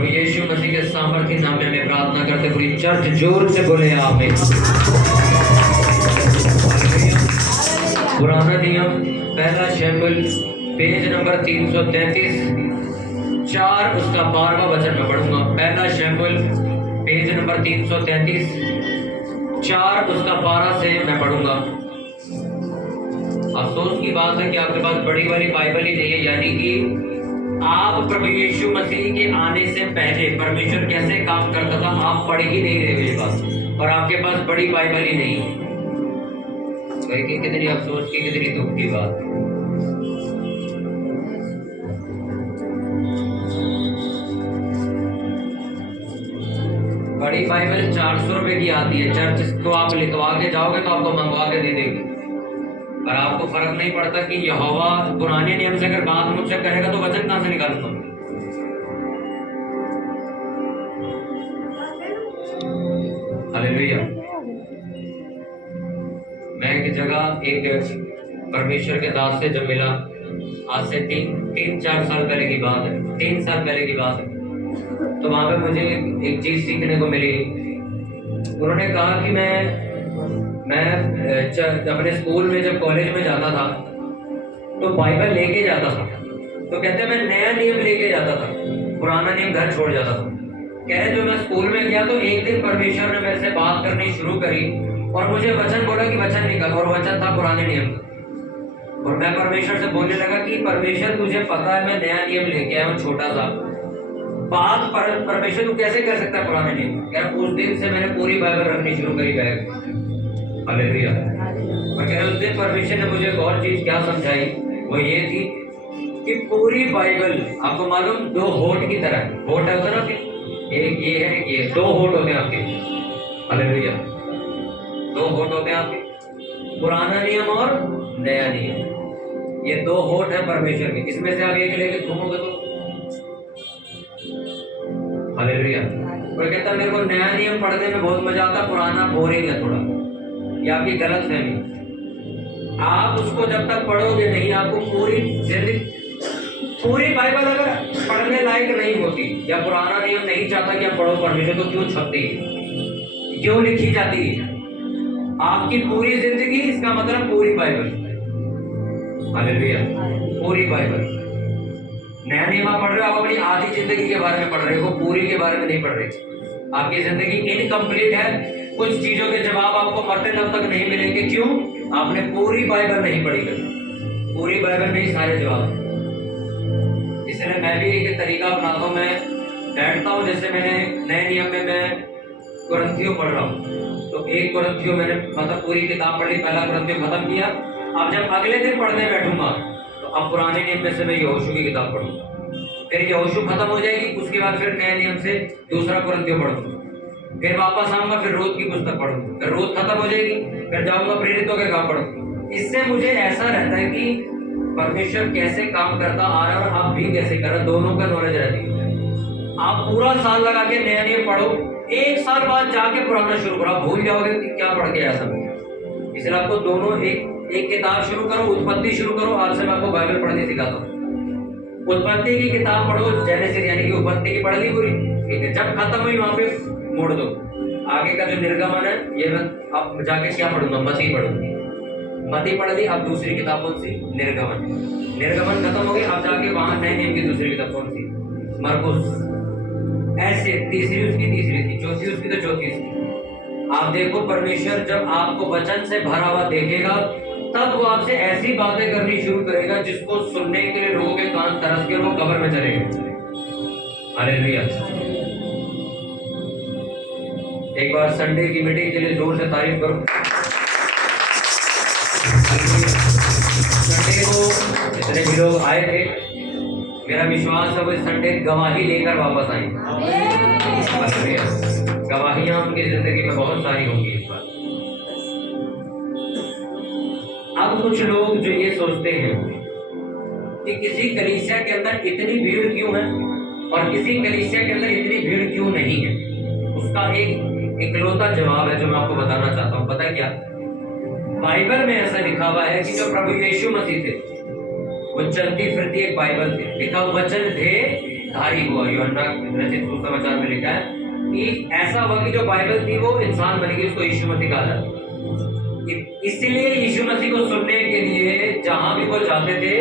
प्रभु यीशु मसीह के सामर्थ्य नाम में हमें प्रार्थना करते पूरी चर्च जोर से बोले आमीन। पुराना नियम पहला शमूएल पेज नंबर 333 4 उसका 12वां वचन में पढ़ूंगा। पहला शमूएल पेज नंबर 333 4 उसका 12 से मैं पढ़ूंगा। अफसोस की बात है कि आपके पास बड़ी वाली बाइबल ही नहीं है, यानी कि आप प्रभु यीशु मसीह के आने से पहले परमेश्वर कैसे काम करता था आप पढ़ ही नहीं रहे मेरे पास, और आपके पास बड़ी बाइबल ही नहीं है। कितनी अफसोस की, कितनी दुख की बात। बड़ी बाइबल 400 रुपए की आती है, चर्च को आप लिखवा के जाओगे तो आपको मंगवा के दे देगी, पर आपको फर्क नहीं पड़ता कि यहोवा पुराने नियम से अगर बात मुझसे करेगा तो वचन कहां से निकालूंगा। हालेलुया। मैं एक जगह एक परमेश्वर के दास से जब मिला, आज से 3-4 साल पहले की बात है, 3 साल पहले की बात है, तो वहां पे मुझे एक चीज सीखने को मिली। उन्होंने कहा कि मैं अपने स्कूल में जब कॉलेज में जाता था तो बाइबल लेके जाता था, तो कहते मैं नया नियम लेके जाता था, पुराना नियम घर छोड़ जाता था। कह रहे जो मैं स्कूल में गया तो एक दिन परमेश्वर ने मेरे से बात करनी शुरू करी और मुझे वचन बोला कि वचन निकल, और वचन था पुराने नियम का। और मैं परमेश्वर से बोलने लगा कि परमेश्वर तुझे पता है मैं नया नियम लेके आया हूँ, छोटा सा बात परमेश्वर तू कैसे कर सकता है पुराने नियम। यार उस दिन से मैंने पूरी बाइबल रखनी शुरू करी बैग। हालेलुया। उस दिन परमेश्वर ने मुझे एक और चीज क्या समझाई, वो ये थी कि पूरी बाइबल आपको मालूम 2 होठ की तरह, होठ होता है ना, एक ये है एक ये, 2 होठ होते हैं आपके। हालेलुया। 2 होठ होते हैं आपके, पुराना नियम और नया नियम, ये 2 होठ है परमेश्वर के। इसमें से आप एक लेके घूमोगे तो हालेलुया। कोई कहता मेरे को नया नियम पढ़ने में बहुत मजा आता, पुराना बोरिंग है थोड़ा, ये आपकी गलत फहमी। आप उसको जब तक पढ़ोगे नहीं, आपको पूरी जिंदगी, पूरी बाइबल अगर पढ़ने लायक नहीं होती या पुराना नियम नहीं चाहता कि आप पढ़ो परमेश्वर, तो क्यों छपती है, क्यों लिखी जाती है आपकी पूरी जिंदगी? इसका मतलब पूरी बाइबल। हालेलुया। पूरी बाइबल। नया नियम आप पढ़ रहे हो, आप अपनी आधी जिंदगी के बारे में पढ़ रहे हो, पूरी के बारे में नहीं पढ़ रहे। आपकी जिंदगी इनकम्प्लीट है, कुछ चीजों के जवाब आपको मरते दम तक नहीं मिलेंगे। क्यों? आपने पूरी बाइबल नहीं पढ़ी कभी, पूरी बाइबल में ही सारे जवाब। इसलिए मैं भी एक तरीका अपनाता हूँ, मैं बैठता हूँ, जैसे मैंने नए नियम में मैं कुरिन्थियों पढ़ रहा हूँ, तो 1 कुरिन्थियों मैंने मतलब पूरी किताब पढ़ी, पहला कुरिन्थियों खत्म किया। अब जब अगले दिन पढ़ने बैठूंगा तो अब पुराने नियम में से मैं यहोशू की किताब पढ़ूंगा, फिर यहोशू खत्म हो जाएगी, उसके बाद फिर नए नियम से दूसरा कुरिन्थियों पढ़ूंगा, फिर वापस आऊंगा, फिर रूत की पुस्तक पढ़ूंगा, फिर रूत खत्म हो जाएगी, फिर जाऊंगा प्रेरितों के काम पढ़ूंगा। इससे मुझे ऐसा रहता है कि परमेश्वर कैसे काम करता आ रहा है और आप भी कैसे कर रहे, दोनों का नॉलेज रहती है। आप पूरा साल लगा के नया नियम पढ़ो, 1 साल बाद जाके पुराना शुरू करो, आप भूल जाओगे कि क्या पढ़ के आया सब। इसलिए आपको दोनों एक किताब शुरू करो, उत्पत्ति शुरू करो। आज से मैं आपको बाइबल पढ़ने सिखाता हूँ। उत्पत्ति की किताब पढ़ो, जेनेसिस यानी कि उत्पत्ति की पढ़ ली पूरी, ठीक है। जब खत्म हुई वहां पे मोड़ दो, आगे का जो निर्गमन है ये मैं अब जाके क्या पढ़ूंगा, मती पढ़ूंगी। मती पढ़ ली, अब दूसरी किताब कौन सी? निर्गमन। निर्गमन खत्म हो गई, अब जाके वहां नए नियम की दूसरी किताब कौन सी? मरकुस। ऐसे तीसरी उसकी, तीसरी थी, चौथी उसकी, तो चौथी उसकी। आप देखो परमेश्वर जब आपको वचन से भरा हुआ देखेगा तब वो आपसे ऐसी बातें करनी शुरू करेगा जिसको सुनने के लिए लोगों के कान तरस के वो कब्र में चले गए। हालेलुया। एक बार संडे की मीटिंग के लिए जोर से तारीफ करो। संडे को जितने भी लोग आए थे, मेरा विश्वास है वो संडे गवाही लेकर वापस आएंगे। गवाहियां उनकी जिंदगी में बहुत सारी होंगी इस बार। अब कुछ लोग जो ये सोचते हैं कि किसी कलीसिया के अंदर इतनी भीड़ क्यों है और किसी कलीसिया के अंदर इतनी भीड़ क्यों नहीं है, उसका एक इकलौता जवाब है जो मैं आपको बताना चाहता हूँ। पता है क्या? बाइबल में ऐसा लिखा हुआ है कि जो प्रभु यीशु मसीह थे वो चलती फिरती एक बाइबल थी, लिखा वचन थे धारी हुआ। यूहन्ना रचित सुसमाचार में लिखा है कि ऐसा हुआ कि जो बाइबल थी वो इंसान बन गई, उसको यीशु मसीह कहा जाता। इसलिए यीशु मसीह को सुनने के लिए जहां भी वो जाते थे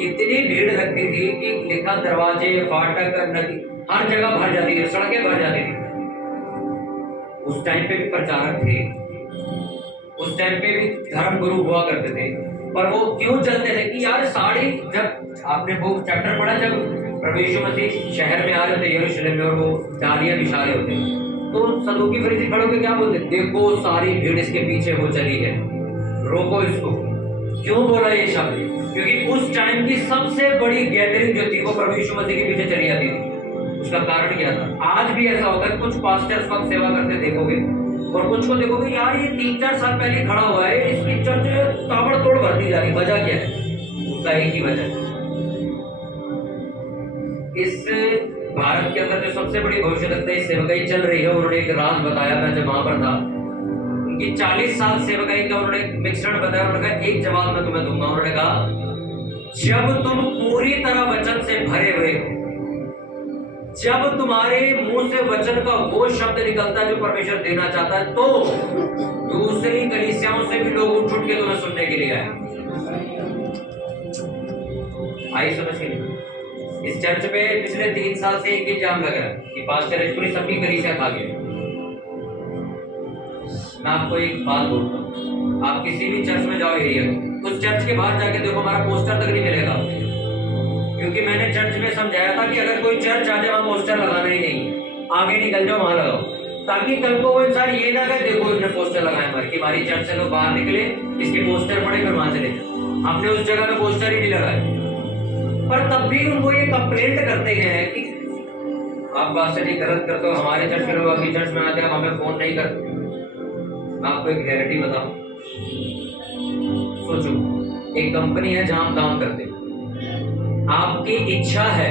इतनी भीड़ लगती थी कि लिखा दरवाजे, फाटक, नदी, हर जगह भर जाती थी, सड़कें भर जाती थी। उस टाइम पे भी प्रचारक थे, उस टाइम पे भी धर्म गुरु हुआ करते थे, पर वो क्यों चलते थे कि यार साड़ी, जब आपने वो चैप्टर पढ़ा जब प्रभु यीशु मसीह शहर में आ रहे थे यरूशलेम में और वो डालियां बिछा रहे होते, तो सदूकी फरीसी खड़े होकर क्या बोलते, देखो सारी भीड़ इसके पीछे हो चली है, रोको इसको। क्यों बोला ये शब्द? क्योंकि उस टाइम की सबसे बड़ी गैदरिंग जो थी वो प्रभु यीशु मसीह के पीछे चली जाती थी। उसका कारण क्या था? आज भी ऐसा होता है, कुछ पास्टर्स वक्त सेवा करते देखोगे और कुछ को देखोगे यार ये 3-4 साल पहले खड़ा हुआ है, इसकी चर्च ताबड़तोड़ भरती जा रही, वजह क्या है? उसका एक ही वजह है, इस भारत के अंदर जो सबसे बड़ी भविष्यवक्ता सेवकाई चल रही है, उन्होंने एक राज बताया। मैं जब वहां पर था, उनकी 40 साल सेवकाई का उन्होंने मिश्रण बताया। उन्होंने कहा एक जवाब मैं तुम्हें दूंगा। उन्होंने कहा जब तुम पूरी तरह वचन से भरे हुए हो, जब तुम्हारे मुंह से वचन का वो शब्द निकलता है जो परमेश्वर देना चाहता है, तो दूसरी कलीसियाओं से भी लोग उठ के तुम्हें सुनने के लिए आए। आई समझ के लिए? इस चर्च में पिछले 3 साल से एक ही जाम लग रहा है कि पास्टर पूरी सबकी कलीसिया खा गए। मैं आपको एक बात बोलता हूँ, आप किसी भी चर्च में जाओ एरिया में, उस चर्च के बाहर जाके देखो हमारा पोस्टर तक नहीं मिलेगा, क्योंकि मैंने चर्च में समझाया था कि अगर कोई चर्च आ जाए वहां पोस्टर लगाना ही नहीं, आगे निकल जाओ वहां लगाओ, ताकि कल को वो इंसान ये ना कहे देखो इन्होंने पोस्टर लगाए हमारे, कि हमारी चर्च से लोग बाहर निकले, इसके पोस्टर पड़े फिर वहां चले जाए। हमने उस जगह में पोस्टर ही नहीं लगाए, पर तब भी उनको ये कंप्लेंट करते हैं कि आप पास्टर जी गलत करते हो, हमारे चर्च के लोग आपकी चर्च में आते हैं, हमें फोन नहीं करते। मैं आपको एक रियलिटी बताऊं, सोचो एक कंपनी है जहां आप काम करते हो, आपकी इच्छा है,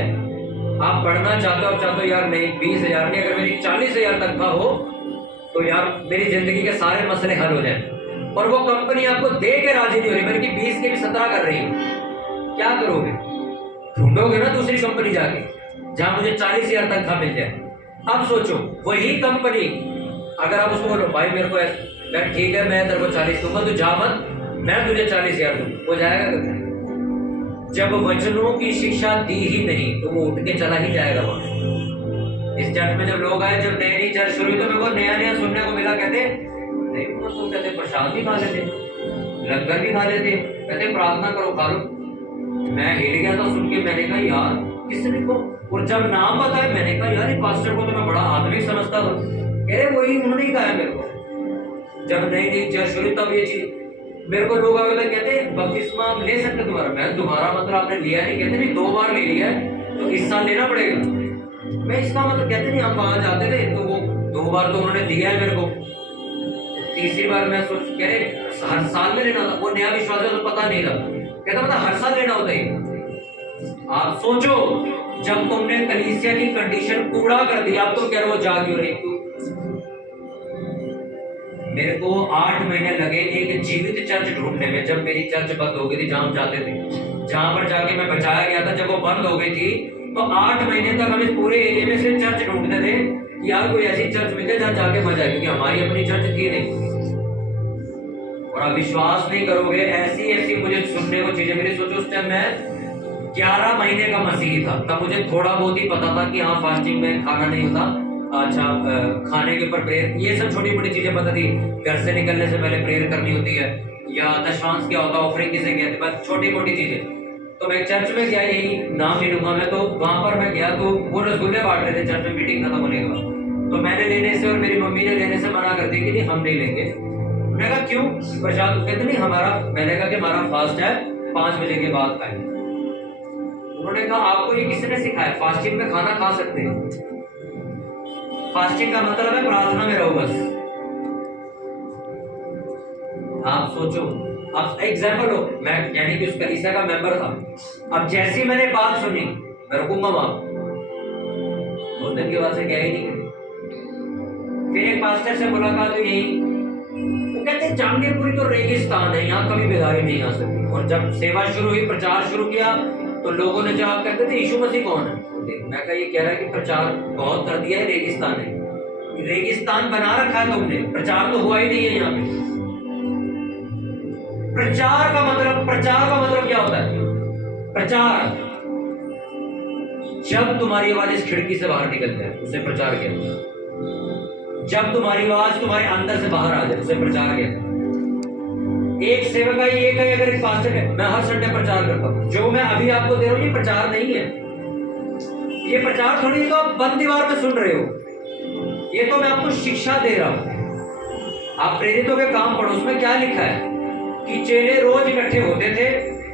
आप पढ़ना चाहते हो, आप चाहते हो यार नहीं 20,000 नहीं, अगर मेरी 40,000 तनख्वाह हो तो यार मेरी जिंदगी के सारे मसले हल हो जाए, और वो कंपनी आपको दे के राजी नहीं हो रही, बल्कि 20 के भी 17 कर रही है। क्या करोगे? ढूंढोगे ना दूसरी कंपनी जाके जहां मुझे 40,000 तनख्वाह मिल जाए। अब सोचो वही कंपनी, अगर आप उसको बोलो भाई मेरे को मैं ठीक है मैं तेरे को 40 दूंगा, तू जा मत, मैं तुझे 40,000 दूंगा, वो जाएगा कभी? जब वचनों की शिक्षा दी ही नहीं तो वो उठ के चला ही जाएगा वहां। इस चर्च में जब लोग आए, जब नई चर्च शुरू हुई, तो मेरे को नया सुनने को मिला, कहते नहीं तो कहते प्रसाद भी खा लेते, लंगर भी खा लेते, कहते प्रार्थना करो खा लो। मैं हिल गया था सुन के, मैंने कहा यार किसने को, और जब नाम बताया मैंने कहा यार पास्टर को तो मैं बड़ा आदमी समझता था, कह रहे वही उन्होंने ही कहा मेरे को। जब नई चर्च शुरू तब ये चीज मेरे को लोग आगे कहते बपतिस्मा आप ले सकते दोबारा, मैं दोबारा मतलब आपने लिया नहीं, कहते नहीं 2 बार ले लिया है तो इस साल लेना पड़ेगा। मैं इसका मतलब कहते नहीं, हम वहां जाते थे तो वो 2 बार तो उन्होंने दिया है मेरे को, तीसरी बार मैं सोच कह रहे हर साल में लेना था, वो नया विश्वास है तो पता नहीं था, कहता मतलब हर साल लेना होता है। आप सोचो जब तुमने कलीसिया की कंडीशन कूड़ा कर दिया, अब तुम कह रहे हो जा क्यों रही। मेरे को 8 महीने लगे एक जीवित चर्च ढूंढने में। जब मेरी चर्च बंद हो गई थी जहां हम जाते थे, जहां पर जाके मैं बचाया गया था, जब वो बंद हो गई थी तो 8 महीने तक हम इस पूरे एरिया में से चर्च ढूंढते थे कि यार कोई ऐसी चर्च मिले जहां जाके मजा आए, क्योंकि हमारी अपनी चर्च थी नहीं। और आप विश्वास नहीं करोगे ऐसी मुझे सुनने को चीजें मिली। सोचो उस टाइम मैं 11 महीने का मसीही था, तब मुझे थोड़ा बहुत ही पता था कि हाँ फास्टिंग में खाना नहीं होता, अच्छा खाने के ऊपर प्रेयर, ये सब छोटी मोटी चीजें पता थी। घर से निकलने से पहले प्रेयर करनी होती है, या दशमांश क्या होता है, ऑफरिंग किसे कहते हैं, बस छोटी मोटी चीजें। तो मैं चर्च में गया, यही नाम नहीं लूंगा मैं, तो वहां पर मैं गया तो वो रसगुल्ले बांट रहे थे चर्च में, मीटिंग खत्म होने के बाद। तो मैंने लेने से और मेरी मम्मी ने लेने से मना कर दी कि नहीं हम नहीं लेंगे। मैंने कहा क्यों? प्रसाद कहते नहीं हमारा, मैंने कहा कि हमारा फास्ट है 5 बजे के बाद खाए। उन्होंने कहा आपको ये किसने सिखाया, फास्टिंग में खाना खा सकते हैं, फास्टिंग का मतलब है प्रार्थना में रहो बस। आप सोचो, अब एग्जाम्पल हो, मैं यानी कि उस कलीसिया का मेंबर था, अब जैसी मैंने बात सुनी मैं रुकूंगा वहां, 2 दिन के बाद से गया ही नहीं। फिर एक पास्टर से मुलाकात हुई यही, वो कहते जहांगीरपुरी तो रेगिस्तान है, यहाँ कभी बेदारी नहीं आ सकती। और जब सेवा शुरू हुई, प्रचार शुरू किया, तो लोगों ने जवाब कहते थे यीशु मसीह कौन है? तो मैं कहा ये कह रहा है कि प्रचार बहुत कर दिया है, रेगिस्तान है। रेगिस्तान बना रखा है तुमने, प्रचार तो हुआ ही नहीं है यहाँ पे। प्रचार का मतलब क्या होता है? प्रचार जब तुम्हारी आवाज इस खिड़की से बाहर निकल जाए उसे प्रचार कहते हैं। जब तुम्हारी आवाज तुम्हारे अंदर से बाहर आ जाए उसे प्रचार कहते हैं। एक सेवक है, ये कहे अगर एक पास्टर है मैं हर संडे प्रचार करता हूं, जो मैं अभी आपको दे रहा हूं ये प्रचार नहीं है। ये प्रचार थोड़ी तो आप बंद दीवार में सुन रहे हो, ये तो मैं आपको शिक्षा दे रहा हूं। आप प्रेरितों के काम पढ़ो, उसमें क्या लिखा है कि चेले रोज इकट्ठे होते थे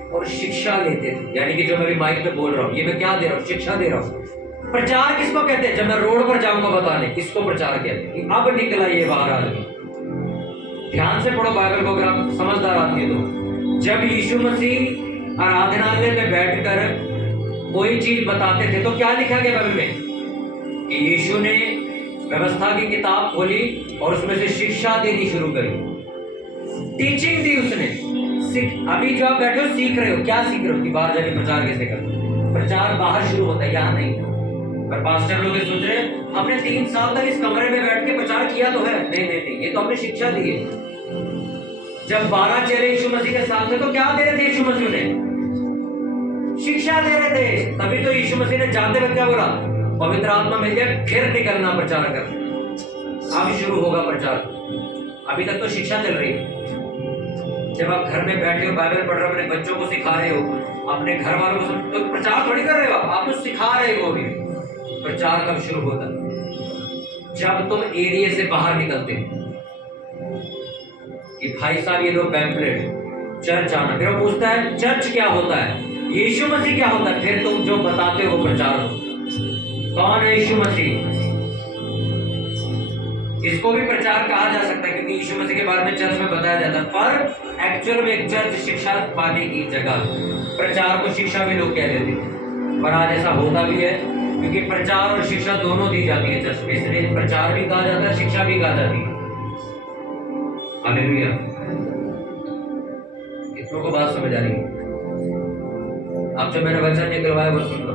और शिक्षा लेते थे। यानी कि जो मैं अभी माइक पे बोल रहा हूं ये मैं क्या दे रहा हूं? शिक्षा दे रहा हूं। प्रचार किसको कहते हैं? जब मैं रोड पर जाऊंगा बताने, इसको प्रचार कहते हैं। अब निकला ये बाहर आदमी, ध्यान से पढ़ो बाइबल को अगर आप समझदार आदमी तो। जब यीशु मसीह आराधनालय में बैठकर कोई चीज बताते थे तो क्या लिखा गया बाइबल में कि यीशु ने व्यवस्था की किताब खोली और उसमें से शिक्षा देनी शुरू करी, टीचिंग दी उसने। अभी जो आप बैठे हो सीख रहे हो, क्या सीख रहे हो? कि बाहर जाके प्रचार कैसे करना। प्रचार बाहर शुरू होता है, यहाँ नहीं। पर पास्टर लोग सोच रहे हैं हमने 3 साल तक इस कमरे में बैठ के प्रचार किया तो है। नहीं, ये तो हमने शिक्षा दी है। जब 12 चेले यीशु मसीह के साथ थे तो क्या दे रहे थे यीशु मसीह ने? शिक्षा दे रहे थे। तभी तो यीशु मसीह ने जाते वक्त क्या बोला? पवित्र आत्मा मिल जाए फिर निकलना प्रचार कर। अब शुरू होगा प्रचार। अभी तक तो शिक्षा चल रही है। जब आप घर में बैठे हो बाइबल पढ़ रहे हो, अपने बच्चों को सिखा रहे हो, अपने घर वालों को, तो प्रचार थोड़ी कर रहे हो, आप तो सिखा रहे हो। अभी प्रचार कब शुरू होता है? जब तुम एरिया से बाहर निकलते हो कि भाई साहब ये लो पैम्पलेट, चर्च आना। फिर वो पूछता है चर्च क्या होता है, यीशु मसीह क्या होता है? फिर तुम जो बताते हो प्रचार हो। कौन है यीशु मसीह? इसको भी प्रचार कहा जा सकता है क्योंकि यीशु मसीह के बारे में चर्च में बताया जाता है। पर एक्चुअल में एक चर्च शिक्षा पाने की जगह, प्रचार को शिक्षा भी लोग कह देते हैं। पर आज ऐसा होता भी है क्योंकि प्रचार और शिक्षा दोनों दी जाती है चर्च में, इसलिए प्रचार भी कहा जाता है, शिक्षा भी कहा जाती है। हालेलुया। कितनों को बात समझ आ रही है? अब जो मैंने वचन निकलवाया वो सुन लो।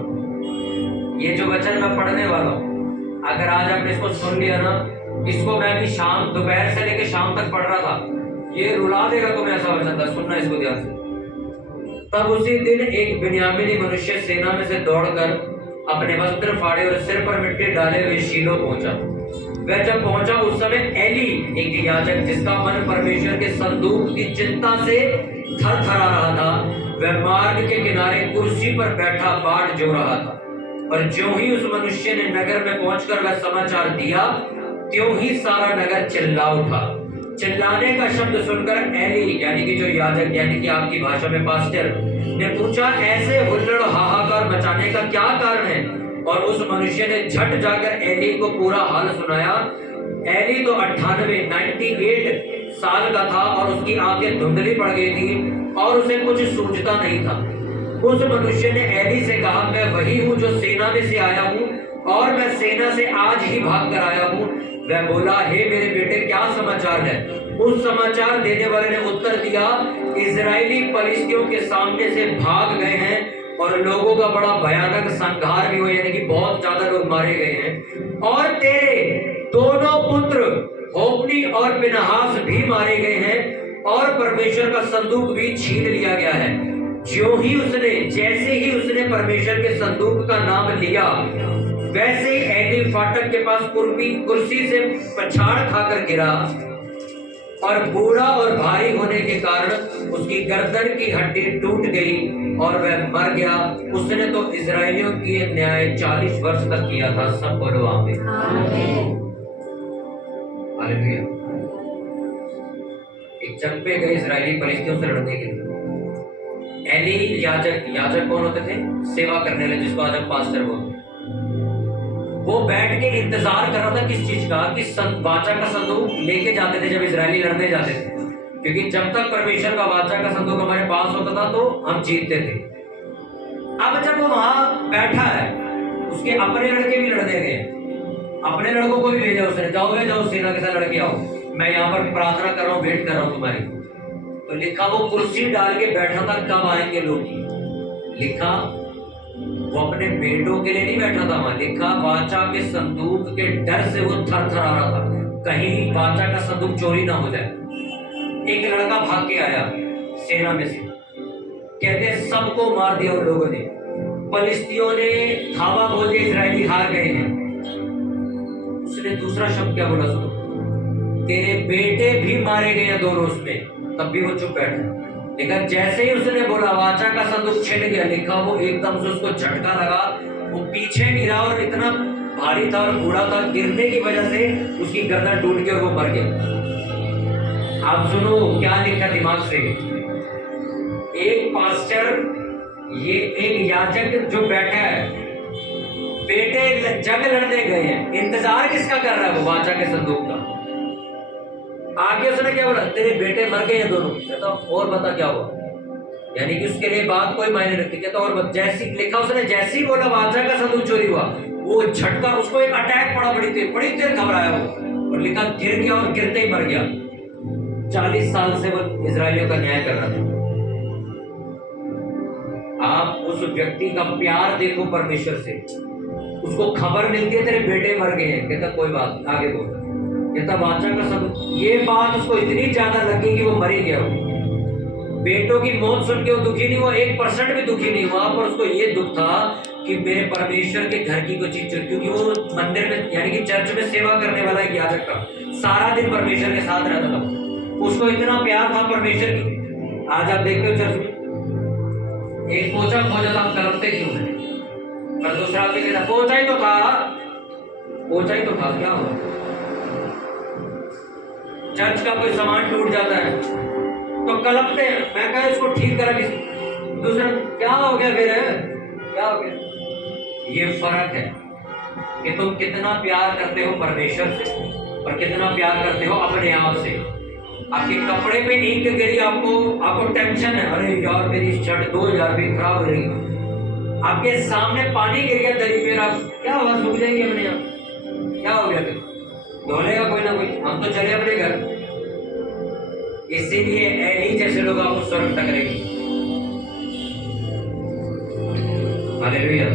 ये जो वचन मैं पढ़ने वाला हूँ, अगर आज आपने इसको सुन लिया ना, इसको मैं भी शाम दोपहर से लेकर शाम तक पढ़ रहा था, ये रुला देगा तुम्हें, ऐसा वचन था। सुनना इसको ध्यान से। तब उसी दिन एक बिन्यामीनी मनुष्य सेना में से दौड़कर अपने वस्त्र फाड़े और सिर पर मिट्टी डाले हुए शीलो पहुंचा। वह जब पहुंचा उस समय एली, एक याजक जिसका मन परमेश्वर के संदूक की चिंता से थरथरा रहा था, वह मार्ग के किनारे कुर्सी पर बैठा बाट जो रहा था। और ज्यों ही उस मनुष्य ने नगर में पहुंचकर वह समाचार दिया, त्यों ही सारा नगर चिल्ला उठा। चिल्लाने का शब्द सुनकर एली यानी कि जो याजक यानी कि आपकी भाषा में पास्टर ने पूछा, ऐसे हुल्लड़ हाहाकार मचाने का क्या कारण है? और उस मनुष्य ने झट जाकर एली को पूरा हाल सुनाया। एली तो 98 साल का था और उसकी आंखें धुंधली पड़ गई थी और उसे कुछ सूझता नहीं था। उस मनुष्य ने एली से कहा, मैं वही हूँ जो सेना में से आया हूँ और मैं सेना से आज ही भाग कर आया हूँ। वह बोला, हे मेरे बेटे क्या समाचार है? उस समाचार देने वाले ने उत्तर दिया, इजरायली फलिस्तियों के सामने से भाग गए हैं और लोगों का बड़ा भयानक संहार भी हुआ, यानी कि बहुत ज्यादा लोग मारे गए हैं। और तेरे दोनों पुत्र होप्नी और फिनहास भी मारे गए हैं और परमेश्वर का संदूक भी छीन लिया गया है। जैसे ही उसने परमेश्वर के संदूक का नाम लिया, वैसे ही एली फाटक के पास कुर्सी से पछाड़ खाकर गिरा और बूढ़ा और भारी होने के कारण उसकी गर्दन की हड्डी टूट गई और वह मर गया। उसने तो इजरायलियों की न्याय 40 वर्ष तक किया था। सब बोलो आमीन। हालेलुया। एक जंग पे गए इजरायली फलिस्तियों से लड़ने के लिए। एली याजक कौन होते थे? सेवा करने वाले, जिसको आज हम पास्टर बोलते हैं। वो बैठ के इंतजार कर रहा था किस चीज का? कि वाचा का संदूक लेके जाते थे जब इजरायली लड़ने जाते थे, क्योंकि जब तक परमेश्वर का वाचा का संदूक हमारे पास होता था तो हम जीतते थे। अब जब वो वहां बैठा है, उसके अपने लड़के भी लड़ने गए, अपने लड़कों को भी भेजा उसने, जाओ सेना के साथ लड़के आओ, मैं यहाँ पर प्रार्थना कर रहा हूँ, वेट कर रहा हूँ तुम्हारी। तो लिखा वो कुर्सी डाल के बैठा था, कब आएंगे लोग? लिखा वो अपने बेटों के लिए नहीं बैठा था वहां, लिखा वाचा के संदूक के डर से वो थर थर आ रहा था, कहीं वाचा का संदूक चोरी ना हो जाए। एक लड़का भाग के आया सेना में से, कहते सबको मार दिया उन लोगों ने, फलिस्तियों ने धावा बोल दिया, इजरायली हार गए हैं। उसने दूसरा शब्द क्या बोला सुनो, तेरे बेटे भी मारे गए हैं दोनों उसमें, तब भी वो चुप बैठा। लेकिन जैसे ही उसने बोला वाचा का संदूक छिन गया, लिखा वो एकदम से उसको झटका लगा, वो पीछे गिरा और इतना भारी था और बूढ़ा था, गिरने की वजह से उसकी गर्दन टूट गई और वो मर गया। आप सुनो क्या लिखा दिमाग से, एक पास्टर, ये एक याजक जो बैठा है, बेटे जंग लड़ने गए हैं, इंतजार किसका कर रहा है, वो वाचा के संदूक का। आगे उसने क्या बोला, तेरे बेटे मर गए हैं दोनों, कहता और बता क्या हुआ, यानी कि उसके लिए बात कोई मायने रखती, कहता और जैसी लिखा उसने, जैसी बोला वाचा का संदूक चोरी हुआ, वो झटका, उसको एक अटैक पड़ा, बड़ी देर घबराया वो, और लिखा गिर गया और गिरते ही मर गया। 40 साल से वो इजरायलियों का न्याय कर रहा था। आप उस व्यक्ति का प्यार देखो परमेश्वर से, उसको खबर मिलती है तेरे बेटे मर गए हैं, कहता कोई बात, आगे बोल, कहता वाचा का सब, ये बात उसको इतनी ज्यादा लगी कि वो मर ही गया। बेटों की मौत सुन के वो दुखी नहीं हुआ, 1% भी दुखी नहीं हुआ, पर उसको ये दुख था कि मेरे परमेश्वर के घर की कोई चीज, क्योंकि वो मंदिर में यानी कि चर्च में सेवा करने वाला एक याजक था, सारा दिन परमेश्वर के साथ रहता था, उसको इतना प्यार था परमेश्वर की। आज आप देखते हो चर्च में एक पोछा खोजा था, हम करते क्यों है, पर दूसरा आदमी कहता पोछा ही तो था, पोछा ही तो था, क्या हुआ। चर्च का कोई सामान टूट जाता है तो कलपते हैं, मैं कहा इसको ठीक करा किसी, दूसरा क्या हो गया, फिर क्या हो गया। ये फर्क है कि तुम कितना प्यार करते हो परमेश्वर से और कितना प्यार करते हो अपने आप से। आपके कपड़े पे नींद गिरी, आपको टेंशन है, अरे यार मेरी शर्ट 2000 भी खराब हो रही। आपके सामने पानी गिर गया दरी पे, आप क्या हुआ, सूख जाएगी अपने आप, क्या हो गया, फिर धोलेगा कोई ना कोई, हम तो चले अपने घर। इसीलिए एली जैसे लोग आपको स्वर्ग तक करेंगे। हालेलुया।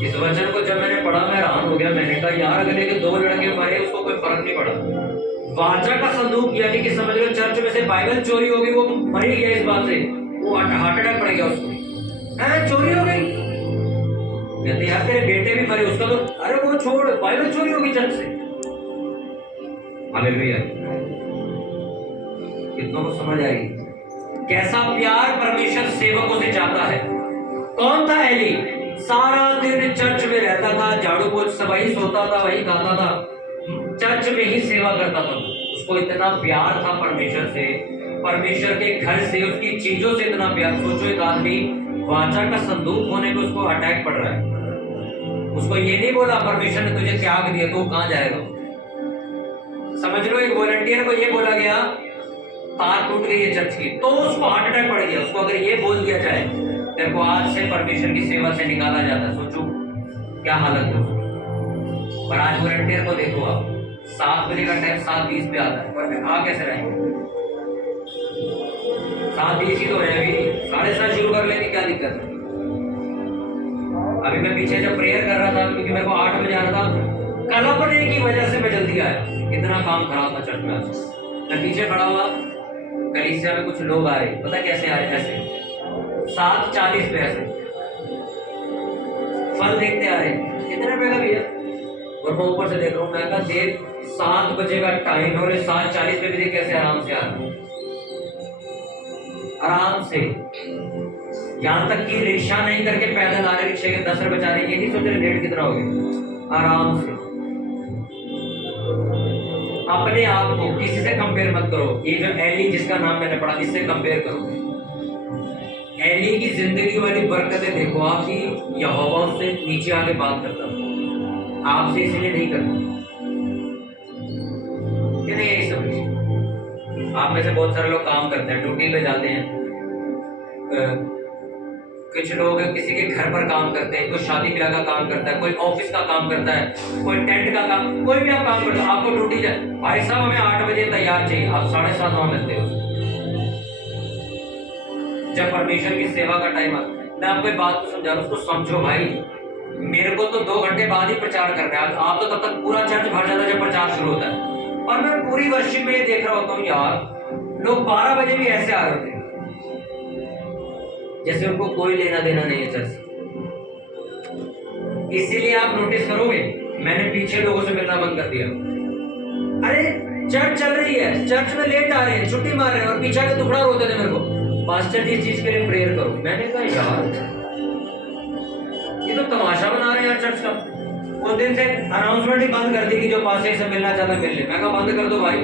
इस वचन को जब मैंने पढ़ा मैं हैरान हो गया, मैंने कहा यार अगले के 2 लड़के मरे, उसको कोई फर्क नहीं पड़ा। वाचा का संदूक यानी कि समझ लो चर्च में से बाइबल चोरी हो गई, वो मर ही गया इस बात से, वो हार्ट अटैक पड़ गया उसको, चोरी हो गई, कहते यार तेरे बेटे भी मरे, उसका तो अरे वो छोड़, बाइबल चोरी होगी चर्च से। हालेलुया। कितनों को समझ आएगी कैसा प्यार परमेश्वर सेवकों से चाहता है। कौन था एली, सारा दिन चर्च में रहता था, झाड़ू पोछ वही सोता था, वही खाता था, चर्च में ही सेवा करता था। उसको इतना प्यार था परमेश्वर से, परमेश्वर के घर से, उसकी चीजों से इतना प्यार। सोचो एक आदमी वाचा का संदूक होने पे उसको अटैक पड़ रहा है, उसको ये नहीं बोला परमेश्वर ने तुझे त्याग दिया तो कहां जाएगा। समझ लो एक वॉलंटियर को ये बोला गया तार टूट गई है चर्च की, तो उसको हार्ट अटैक पड़ गया। उसको अगर ये बोल दिया जाए तेरे को आज से परमेश्वर की सेवा से निकाला जाता है, सोचो क्या हालत है। पर आज वॉलंटियर को देखो आप, 7 बजे का टाइम 7:20 पे आता है, पर आ कैसे रहेंगे, 7:20 ही तो है, अभी 7:30 शुरू कर लेंगे, क्या दिक्कत है। अभी मैं पीछे जब प्रेयर कर रहा था, क्योंकि मेरे को 8 बजे आना था, कलपने की वजह से मैं जल्दी आया, इतना काम खराब था चर्च में आज। मैं पीछे खड़ा हुआ, कलीसिया में कुछ लोग आ रहे, पता कैसे आए, ऐसे 7:40 पे ऐसे फल देखते आ रहे, कितने रुपए का भैया, और मैं ऊपर से देख रहा हूँ, मैं कहा देख 7 बजे का टाइम है और 7:40 पे भी देख कैसे आराम से आ रहा है, आराम से, यहां तक कि रिक्शा नहीं करके पैदल आ रहे, रिक्शे के 10 रुपए जा रहे, ये नहीं सोच रहे लेट कितना हो गया, आराम से। अपने आप को किसी से कंपेयर मत करो, ये जो एली जिसका नाम मैंने पढ़ा, इससे कंपेयर करो। एली की जिंदगी वाली बरकतें देखो, आपकी यहोवा से नीचे आके बात करता, आपसे इसलिए नहीं करता कि नहीं, यही समझिए। आप में से बहुत सारे लोग काम करते हैं, ड्यूटी पे जाते हैं, कुछ लोग किसी के घर पर काम करते हैं, कोई शादी ब्याह का काम करता है, कोई ऑफिस का काम करता है, कोई टेंट का काम, कोई भी आप काम करते हो, आपको ड्यूटी जाए, भाई साहब हमें 8 बजे तैयार चाहिए, आप 7:30 वहां मिलते हो। जब परमेश्वर की सेवा का टाइम आता, मैं आपको एक बात को समझा रहा हूं, उसको समझो भाई। मेरे को तो 2 घंटे बाद ही प्रचार करना है, आप तो तब तक पूरा चर्च भर जाता है जब प्रचार शुरू होता है। और मैं पूरी वर्षिप में ये देख रहा होता हूँ यार, लोग 12 बजे भी ऐसे आ रहे होते हैं जैसे उनको कोई लेना देना नहीं है चर्च से। इसीलिए आप नोटिस करोगे मैंने पीछे लोगों से मिलना बंद कर दिया। अरे चर्च चल रही है, चर्च में लेट आ रहे हैं, छुट्टी मार रहे हैं, और पीछे के टुकड़ा रोते थे मेरे को, पास्टर जी इस चीज के लिए प्रेयर करो। मैंने कहा यार ये तो तमाशा बना रहे हैं यार चर्च का। उस दिन से अनाउंसमेंट ही बंद कर दी कि जो पास्टर से मिलना चाहता मिल ले। मैं कहा बंद कर दो भाई,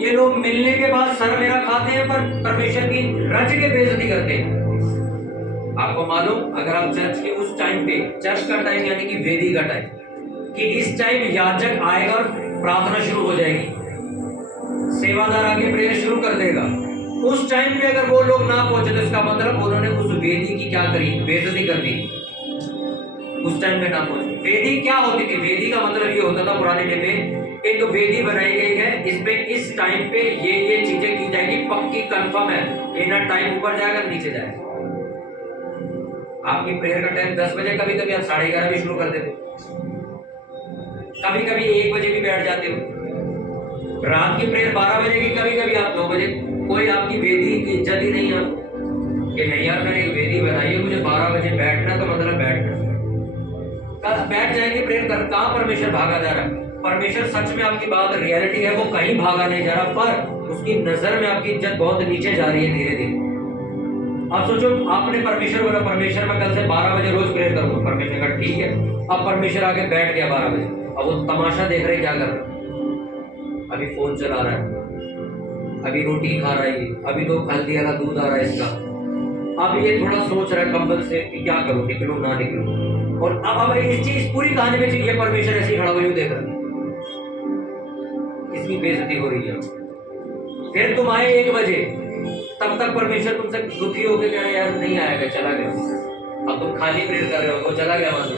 ये लोग मिलने के बाद सर मेरा खाते हैं पर परमेश्वर की रज के बेइज्जती करते हैं। आपको मालूम, अगर आप चर्च के उस टाइम पे, चर्च का टाइम यानी कि वेदी का टाइम, कि इस टाइम याजक आएगा और प्रार्थना शुरू हो जाएगी, सेवादार आके प्रेयर शुरू कर देगा, उस टाइम पे अगर वो लोग ना पहुंचे तो इसका मतलब उन्होंने उस वेदी की क्या करी, बेइज्जती कर दी। उस टाइम पे ना पहुंचे। वेदी क्या होती थी? वेदी का मतलब ये होता था पुराने टाइम में, एक वेदी बनाई गई है, इसमें इस टाइम पे ये चीजें की जाएगी, पक्की कंफर्म है, ये ना टाइम ऊपर जाएगा नीचे जाएगा। आपकी प्रेयर का टाइम 10 बजे, कभी कभी आप 11:30 भी शुरू कर देते हो, कभी कभी 1 बजे भी बैठ जाते हो। रात की प्रेयर 12 बजे की, कभी कभी आप 2 बजे। कोई आपकी वेदी की इज्जत ही नहीं है कि नहीं यार मैंने एक वेदी बनाई है, मुझे 12 बजे बैठना, तो मतलब बैठना। बैठ जाएंगे प्रेयर कर, कहाँ परमेश्वर भागा जा रहा है? परमेश्वर सच में, आपकी बात रियलिटी है, वो कहीं भागा नहीं जा रहा, पर उसकी नजर में आपकी इज्जत बहुत नीचे जा रही है धीरे धीरे। आप सोचो, आपने परमेश्वर बोला परमेश्वर मैं कल से 12 बजे रोज प्रेयर करूंगा, परमेश्वर का ठीक है। अब परमेश्वर आके बैठ गया 12 बजे, अब वो तमाशा देख रहे क्या कर रहा है, अभी फोन चला रहा है, अभी रोटी खा रहा है, अभी तो हल्दी वाला दूध आ रहा है इसका, अब ये थोड़ा सोच रहा है कंबल से कि क्या करूं, निकलूं ना निकलूं। और अब इस चीज पूरी कहानी में ये परमेश्वर ऐसे खड़ा हुआ देख रहा है, इसकी बेइज्जती हो रही है। फिर तुम आए 1 बजे, तब तक परमेश्वर तुमसे दुखी हो गया यार नहीं आएगा, चला गया। अब तुम खाली प्रेयर कर रहे हो, वो चला गया मान लो।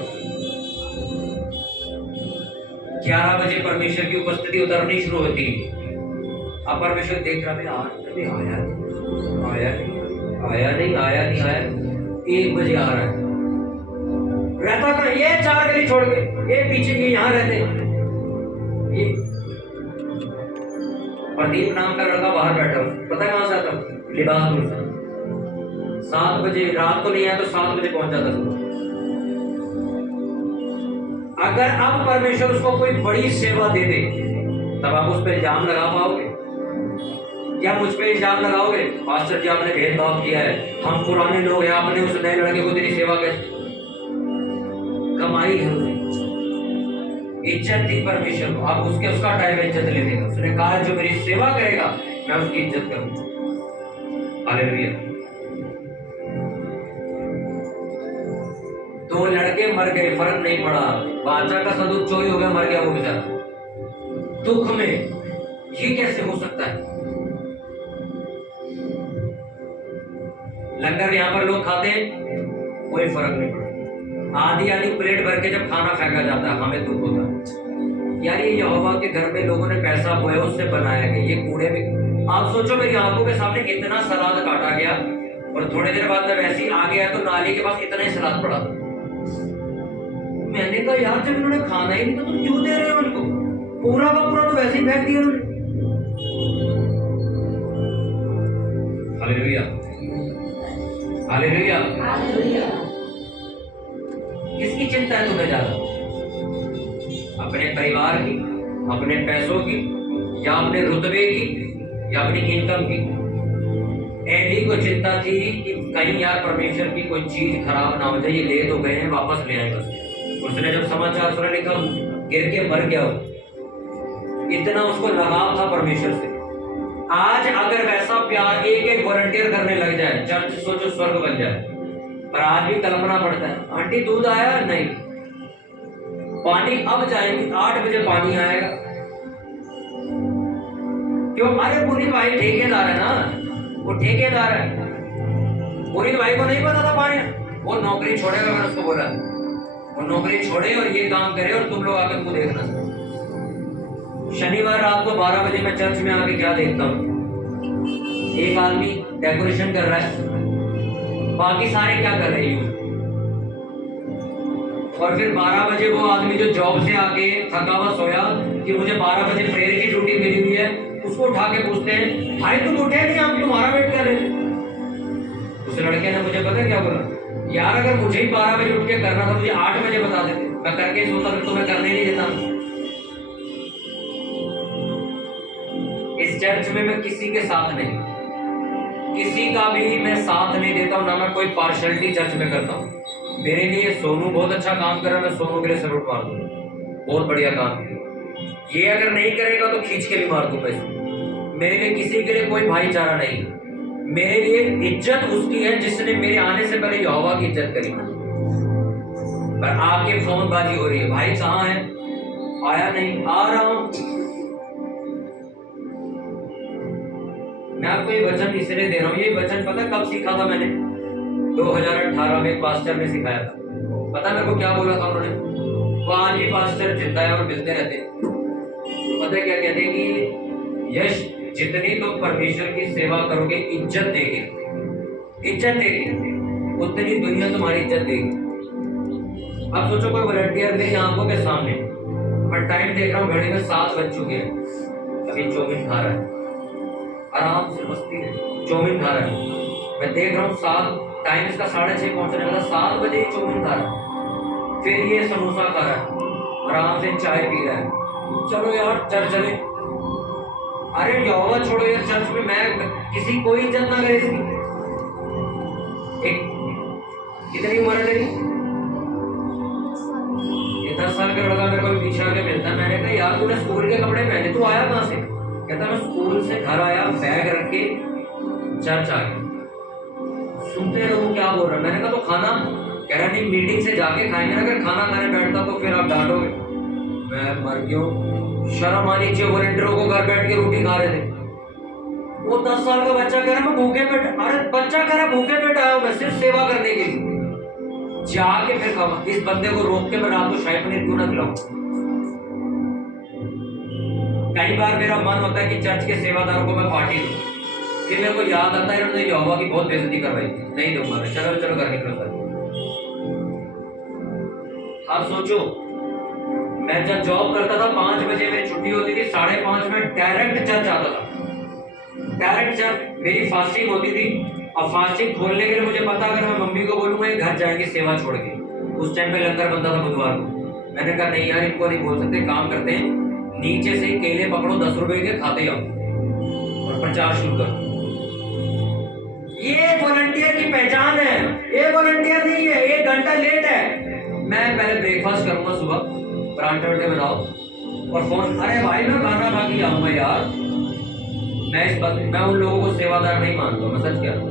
11 बजे परमेश्वर की उपस्थिति उतरनी शुरू होती है। अब परमेश्वर देख रहा है, आज आया नहीं, 1 बजे आ रहा है। रहता था ये 4 गली छोड़ के, ये पीछे ये यहाँ रहते, ये प्रदीप नाम का लड़का बाहर बैठा, पता है कहां से आता, लिबासपुर से। 7 बजे रात को नहीं आया तो 7 बजे पहुंच जाता सुबह। अगर अब परमेश्वर उसको कोई बड़ी सेवा दे दे, तब आप उस पर इल्जाम लगा पाओगे? क्या मुझ पे इल्जाम लगाओगे, पास्टर जी आपने भेदभाव किया है, हम पुराने लोग हैं, आपने उस नए लड़के को तेरी सेवा कैसे? कमाई है उसे, इज्जत दी परमेश्वर को, आप उसका टाइम इज्जत ले लेगा। उसने कहा जो मेरी सेवा करेगा मैं उसकी इज्जत करूंगा। हालेलुया। 2 लड़के मर गए, फर्क नहीं पड़ा, बादशाह का सदूक चोरी हो गया, मर गया वो बेचारा दुख में। ये कैसे हो सकता है? लंगर यहाँ पर लोग खाते हैं, कोई फर्क नहीं पड़ता। आधी प्लेट भर के जब खाना फेंका जाता है, हमें दुख होता है यार, ये यहोवा के घर में लोगों ने पैसा बोया, उससे बनाया गया, ये कूड़े में। आप सोचो मेरी आंखों के सामने इतना सलाद काटा गया, और थोड़ी देर बाद जब ऐसे ही आ गया तो नाली के पास इतना ही सलाद पड़ा था। मैंने कहा यार जब इन्होंने खाना ही नहीं तो तुम क्यों दे रहे हो इनको? पूरा का पूरा तो वैसे ही फेंक दिया उन्होंने। Hallelujah, hallelujah, hallelujah. किसकी चिंता है तुम्हें ज्यादा? अपने परिवार की, अपने पैसों की, या अपने रुतबे की, या अपनी इनकम की? एली को चिंता थी कि कहीं यार परमेश्वर की कोई चीज खराब ना हो जाए, ये ले तो गए हैं वापस ले आए बस। उसने जब समाचार सुना, लिखा गिर के मर गया, इतना उसको लगाव था परमेश्वर से। आज अगर वैसा प्यार एक वॉलंटियर करने लग जाए, चर्च सोचो स्वर्ग बन जाए। पर आज भी कल्पना पड़ता है, आंटी दूध आया नहीं, पानी अब जाएगी, 8 बजे पानी आएगा। क्यों? अरे पुनीत भाई ठेकेदार है ना, वो ठेकेदार है। पुनीत भाई को नहीं पता था पानी, वो नौकरी छोड़ेगा, मैंने उसको बोला वो नौकरी छोड़े और ये काम करे, और तुम लोग आकर मुझे देखना। शनिवार रात को 12 बजे मैं चर्च में आके क्या देखता हूँ, एक आदमी डेकोरेशन कर रहा है, बाकी सारे क्या कर रहे हैं? और फिर 12 बजे वो आदमी जो जॉब से आके थका हुआ सोया कि मुझे 12 बजे प्रेयर की ड्यूटी मिली हुई है, उसको उठा के पूछते हैं भाई तुम उठे नहीं, हम तुम्हारा वेट कर रहे थे। उस लड़के ने मुझे पता क्या बोला, यार अगर मुझे ही 12 बजे उठ के करना था मुझे 8 बजे बता देते, मैं करके सोता फिर तो मैं करने नहीं देता। इस चर्च में मैं किसी के साथ नहीं, किसी का भी मैं साथ नहीं देता हूं, ना मैं कोई पार्शलिटी चर्च में करता हूं। मेरे लिए सोनू बहुत अच्छा काम कर रहा है, मैं सोनू के लिए सैल्यूट मार दूंगा, बहुत बढ़िया काम किया। ये अगर नहीं करेगा तो खींच के भी मार दूंगा इसको। मेरे लिए किसी के लिए कोई भाईचारा नहीं। मेरे लिए इज्जत उसकी है जिसने मेरे आने से पहले यहोवा की इज्जत करी। पर आपके फोन बाजी हो रही है, भाई कहाँ है, आया नहीं, आ रहा हूं। मैं आपको ये वचन इसलिए दे रहा हूँ, ये वचन पता कब सीखा था मैंने? 2018 में पास्टर ने सिखाया था। पता मेरे को क्या बोला था उन्होंने? वो आज भी पास्टर जिंदा है और मिलते रहते। पता क्या कहते हैं कि यश जितनी तुम परमेश्वर की सेवा करोगे इज्जत देगी, उतनी दुनिया तुम्हारी इज्जत देगी। अब सोचो कोई वॉलंटियर मेरी आंखों के सामने, मैं टाइम देख रहा हूँ घड़ी में 7 बज चुके हैं, अभी चौमिन खा रहा है, आराम से मस्ती है चौमिन खा रहा है। मैं देख रहा हूँ 7 टाइम इसका 6:30 पहुंचने वाला, 7 बजे ही चौमिन खा रहा है, फिर ये समोसा खा रहा है, आराम से चाय पी रहा है। चलो यार चर्च चले। अरे यहोवा छोड़ो यार, चर्च में मैं किसी कोई इज्जत ना करे इसकी। एक कितनी उम्र है तेरी? 10 साल का लड़का मेरे को पीछे आके मिलता है। मैंने कहा यार तूने स्कूल के कपड़े पहने, तू आया कहाँ से? कहता मैं स्कूल से घर आया, बैग रख के चर्च आ गया। सुनते रहो क्या बोल रहा है। मैंने कहा तो खाना? कह रहा नहीं मीटिंग से जाके खाएंगे, अगर खाना खाने बैठता तो फिर आप डांटोगे। मैं मर गया, शर्म आनी चाहिए। वॉलंटियरों को घर बैठ के रोटी खा रहे थे, वो 10 साल का बच्चा कह रहा मैं भूखे पेट, अरे बच्चा कह रहा भूखे पेट आया मैं सिर्फ सेवा करने के लिए, जाके फिर खावा। इस बंदे को रोक के मैं रात को शाही पनीर क्यों ना खिलाऊं? कई बार मेरा मन होता है कि चर्च के सेवादारों को मैं पार्टी दूं, फिर मेरे को याद आता है इन्होंने यहोवा की बहुत बेइज्जती करवाई, नहीं दूंगा मैं, चलो चलो घर निकलो सर। आप सोचो मैं जब जॉब करता था 5 बजे मेरी छुट्टी होती थी, 5:30 में डायरेक्ट चर्च आता था, डायरेक्ट चर्च। मेरी फास्टिंग होती थी और फास्टिंग खोलने के लिए मुझे पता अगर मैं मम्मी को बोलूंगा घर जाएंगे सेवा छोड़ के, उस टाइम पे लंगर बनता था बुधवार को। मैंने कहा नहीं यार इनको नहीं बोल सकते, काम करते हैं नीचे से ही केले पकड़ो 10 रुपए के, खाते आओ और प्रचार शुरू करो। ये वॉलंटियर की पहचान है, ये वॉलंटियर नहीं है, 1 घंटा लेट है। मैं पहले ब्रेकफास्ट करूंगा सुबह, परांठे वरांठे बनाओ और फोन, अरे भाई मैं खाना खा के आऊंगा यार। मैं उन लोगों को सेवादार नहीं मानता, मैं सच कहता हूं।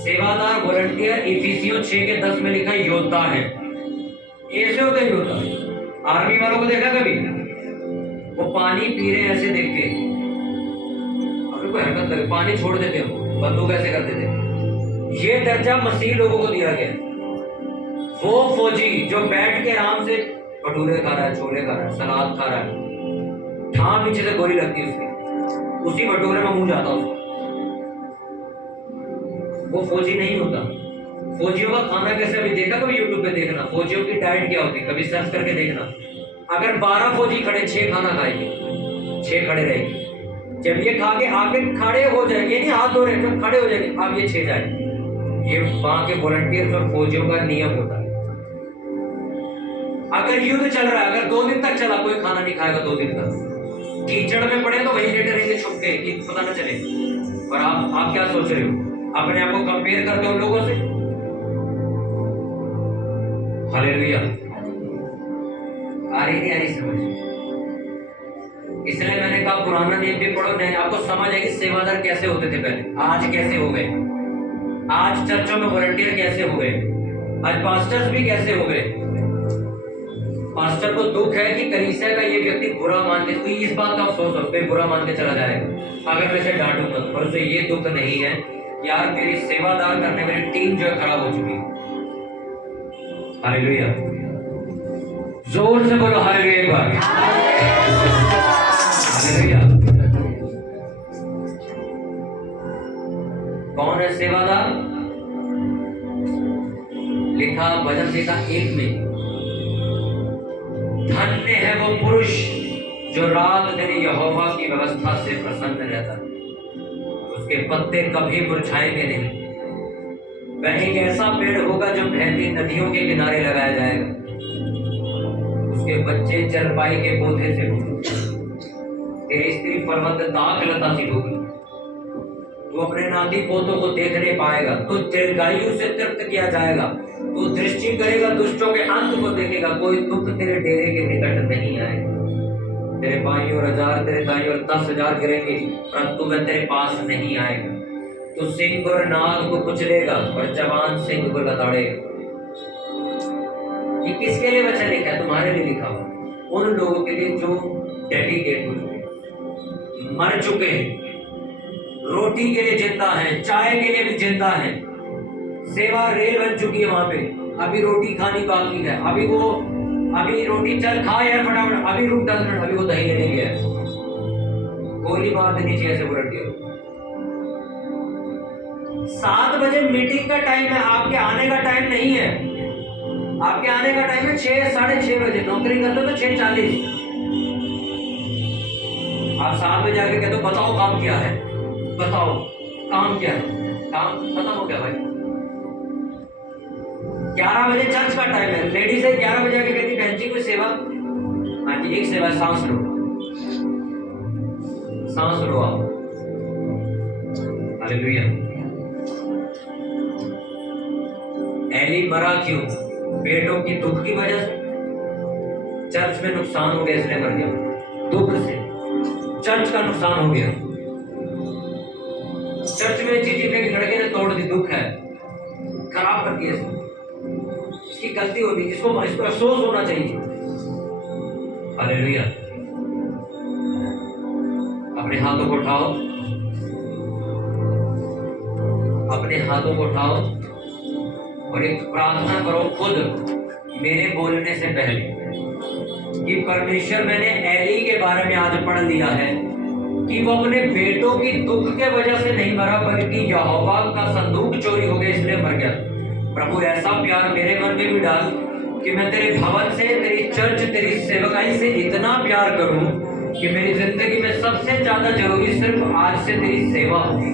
सेवादार वॉलंटियर इफिसियों 6:10 में लिखा योद्धा है। ऐसे होते हैं योद्धा। आर्मी वालों को देखा कभी? वो पानी पी रहे ऐसे देख के कोई हरकत करे, पानी छोड़ देते हो, बंदूक ऐसे कर देते। ये दर्जा मसीह लोगों को दिया गया। वो फौजी जो बैठ के आराम से भटूरे खा रहा है, छोले खा रहा है, सलाद खा रहा है, ठाम नीचे से गोली लगती है उसकी, उसी भटूरे में मुंह जाता उसका, वो फौजी नहीं होता। फौजियों का खाना कैसे अभी देखा कभी? यूट्यूब पे देखना फौजियों की डाइट क्या होती, कभी सर्च करके देखना। अगर 12 फौजी खड़े 6 खाना खाएंगे, 6 खड़े रहेंगे। जब ये खा के आके खड़े हो जाएंगे, नहीं हाथ धो रहे, जब खड़े हो जाएंगे अब ये 6 जाएंगे। ये वहां के वॉलंटियर्स और फौजियों का नियम होता है। अगर युद्ध चल रहा है, अगर 2 दिन तक चला, कोई खाना नहीं खाएगा 2 दिन तक। कीचड़ में पड़े तो वहीं लेटे रहेंगे छुप के कि पता ना चले। और आप क्या सोच रहे हो? अपने आप को कंपेयर करते हो लोगों से? हालेलुया। आ रही नहीं आ रही समझ? इसलिए मैंने कहा पुराना नियम भी पढ़ो, नहीं आपको समझ आएगी सेवादार कैसे होते थे पहले, आज कैसे हो गए, आज चर्चों में वॉलंटियर कैसे हो गए, आज पास्टर्स भी कैसे हो गए। पास्टर को दुख है कि कलीसिया का ये व्यक्ति बुरा मान के, कोई इस बात का अफसोस हो, कोई बुरा मान के चला जाएगा अगर मैं इसे डांटूंगा, पर उसे ये दुख नहीं है यार मेरी सेवादार करने वाली टीम जो है खराब हो चुकी है। हालेलुया, जोर से बोलो हालेलुया एक बार। हालेलुया। कौन है सेवादार? लिखा भजन लिखा 1 में, धन्य है वो पुरुष जो रात दिन यहोवा की व्यवस्था से प्रसन्न रहता है, उसके पत्ते कभी मुरझाएंगे नहीं। वह एक ऐसा पेड़ होगा जो बहती नदियों के किनारे लगाया जाएगा, उसके बच्चे चरपाई के पौधे से होंगे, तेरी स्त्री पर्वत दाग लता सी होगी, तू अपने नाती पोतों को देखने पाएगा, तू दीर्घायु से तृप्त किया जाएगा, तू दृष्टि करेगा दुष्टों के अंत को देखेगा, कोई दुख तेरे डेरे के निकट नहीं आएगा। तेरे बाईं ओर 1000 तेरे दाईं ओर 10,000 गिरेंगे परंतु वह तेरे पास नहीं आएगा। तू सिंह और नाग को कुचलेगा और जवान सिंह को लताड़ेगा। ये किसके लिए वचन लिखा है? तुम्हारे लिए लिखा हुआ, उन लोगों के लिए जो डेडिकेट हो चुके, मर चुके हैं, रोटी के लिए जिंदा है, चाय के लिए भी जिंदा है, सेवा रेल बन चुकी है वहां पे, अभी रोटी खानी बाकी है, अभी रोटी चल खा यार फटाफट, अभी रुक 10 मिनट, अभी वो दही लेने गया है, गोली मार देनी चाहिए ऐसे बुलट के। 7 बजे मीटिंग का टाइम है, आपके आने का टाइम नहीं है, आपके आने का टाइम है 6 साढ़े 6 बजे, नौकरी करते हो तो 6:40, आप 7 बजे आके कहते हो बताओ काम क्या है, बताओ काम क्या है, काम खत्म हो गया भाई। 11 बजे चर्च का टाइम है, लेडीज है 11 बजे आके कहती बहन जी कोई सेवा, हाँ जी एक सेवा, सांस लो, सांस लो आप, हालेलुया। एली मरा क्यों? बेटों की दुख की वजह से, चर्च में नुकसान हो गया इसलिए मर गया, दुख से चर्च का नुकसान हो गया, चर्च में चीटी पे लड़के ने तोड़ दी, दुख है, खराब कर दिया, इसकी गलती होगी, इसको अफसोस होना चाहिए। हालेलुया। अपने हाथों को उठाओ, अपने हाथों को उठाओ और एक प्रार्थना करो खुद मेरे बोलने से पहले कि परमेश्वर, मैंने एली के बारे में आज पढ़ लिया है कि वो अपने बेटों की दुख के वजह से नहीं मरा बल्कि यहोवा का संदूक चोरी हो गया इसलिए मर गया। प्रभु ऐसा प्यार मेरे मन में भी डाल कि मैं तेरे भवन से, तेरी चर्च, तेरी सेवकाई से इतना प्यार करूं कि मेरी जिंदगी में सबसे ज्यादा जरूरी सिर्फ आज से तेरी सेवा होगी।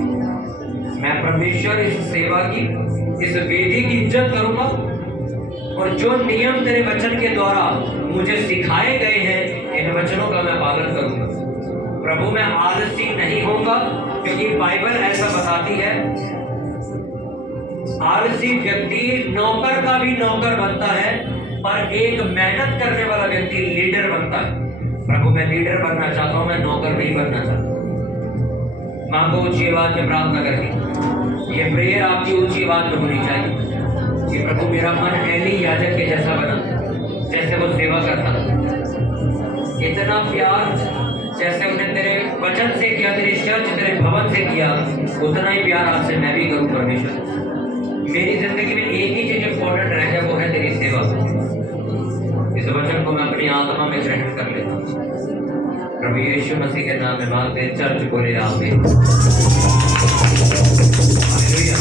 मैं परमेश्वर इस सेवा की, इस वेदी की इज्जत करूंगा और जो नियम तेरे वचन के द्वारा मुझे सिखाए गए हैं इन वचनों का मैं पालन करूंगा। प्रभु मैं आलसी नहीं होऊंगा क्योंकि बाइबल ऐसा बताती है आलसी व्यक्ति नौकर का भी नौकर बनता है पर एक मेहनत करने वाला व्यक्ति लीडर बनता है। प्रभु मैं लीडर बनना चाहता हूं, मैं नौकर नहीं बनना चाहता। मांगो ऊंची आवाज में प्रार्थना करके, ये प्रेयर आपकी ऊंची आवाज में होनी चाहिए कि प्रभु मेरा मन एली याजक के जैसा बना, जैसे वो सेवा करता था, इतना प्यार जैसे उन्हें तेरे वचन से किया, तेरे चर्च, तेरे भवन से किया, उतना ही प्यार आपसे मैं भी करूं। परमेश्वर मेरी जिंदगी में एक ही चीज इंपॉर्टेंट रह गया, वो है तेरी सेवा। इस वचन को मैं अपनी आत्मा में ग्रहण कर लेता हूँ। प्रभु यीशु मसीह के नाम में मांगते, चर्च बोले आमीन। हालेलुया।